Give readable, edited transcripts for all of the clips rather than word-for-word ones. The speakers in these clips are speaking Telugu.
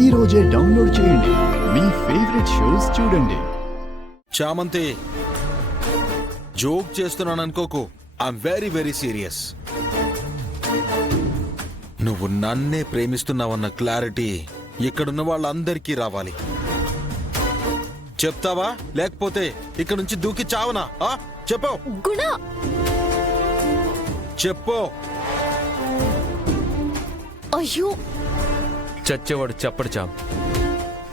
ఈ రోజే డౌన్లోడ్ చేయండి. మీ ఫేవరెట్ షోస్ చూడండి. చామంతి, జోక్ చేస్తున్నాను అనుకోకు. I'm very very serious. నువ్వు నన్నే ప్రేమిస్తున్నావన్న క్లారిటీ ఇక్కడున్న వాళ్ళందరికీ రావాలి. చెప్తావా లేకపోతే ఇక్కడ నుంచి దూకి చావనా? చెప్పు గుణ, చెప్పు. అయ్యో, చచ్చేవాడు చెప్పడు చామ్.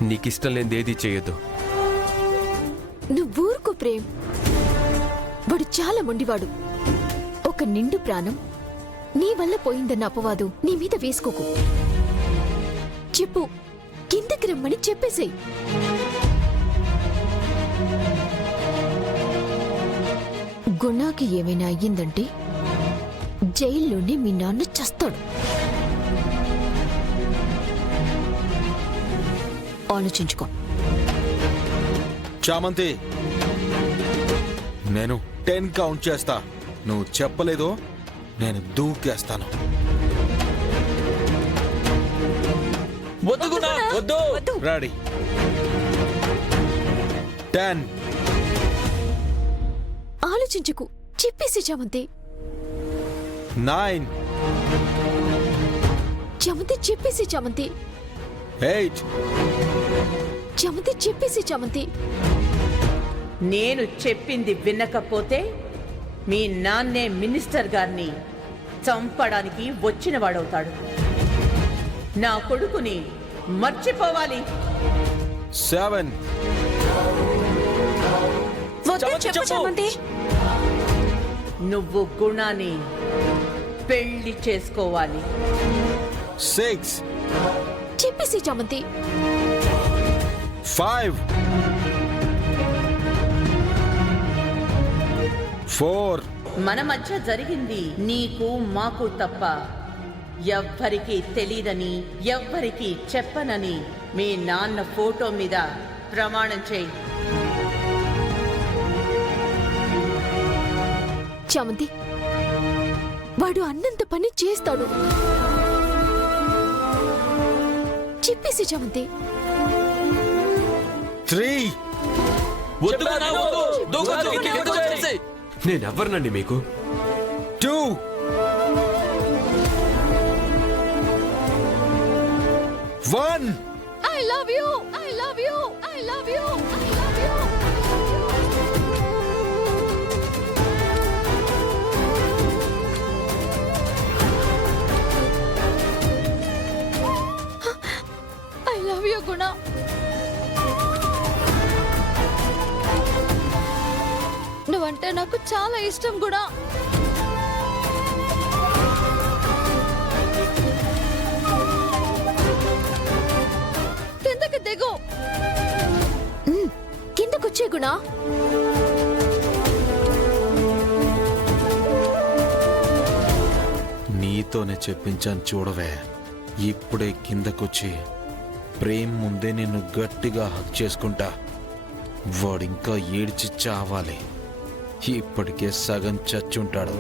నీకిష్టం లేనిది ఏదీ చేయొద్దు. నువ్వూరుకో ప్రేమ్. వాడు చాలా మొండివాడు. ఒక నిండు ప్రాణం నీ వల్ల పోయిందన్న అపవాదు నీ మీద వేసుకోకు. చెప్పు, కిందకి రమ్మని చెప్పేసేయ్. గుణాకి ఏమైనా అయ్యిందంటే జైల్లోనే మీ నాన్న చస్తాడు. ఆలోచించుకో. చామంతి, నేను 10 కౌంట్ చేస్తా. నువ్వు చెప్పలేదో నేను దూకేస్తాను. రెడీ? 10. ఆలోచించుకు, చెప్పేసి చామంతి. 9. చామంతి, చెప్పేసి చామంతి. 8. చామంతి, చెప్పేసి చామంతి. నేను చెప్పింది వినకపోతే మీ నాన్నే మినిస్టర్ గారిని చంపడానికి వచ్చినవాడవుతాడు. నా కొడుకుని మర్చిపోవాలి. 7. నువ్వు గుణాన్ని పెళ్లి చేసుకోవాలి. 6. చెప్పేసి చామంతి. 5. 4. మన మధ్య జరిగింది నీకు మాకు తప్ప ఎవ్వరికీ తెలీదని, ఎవ్వరికీ చెప్పనని మీ నాన్న ఫోటో మీద ప్రమాణం చేయి. చామంతి, వాడు అన్నంత పని చేస్తాడు. చెప్పేసి చామంతి. 3. నేనెవ్వరినండి మీకు? 2. 1. I love you. I love you. I love you. I love you. I love you, Guna. నువ్వంటే నాకు చాలా ఇష్టం కూడా. కిందకి దిగు. కిందకొచ్చే గుణా. నీతోనే చెప్పించాను చూడవే. ఇప్పుడే కిందకొచ్చి ప్రేమ్ ముందే నిన్ను గట్టిగా హక్ చేసుకుంటా. వాడింకా ఏడ్చి చావాలి. ఇప్పటికే సగం చచ్చుంటాడు.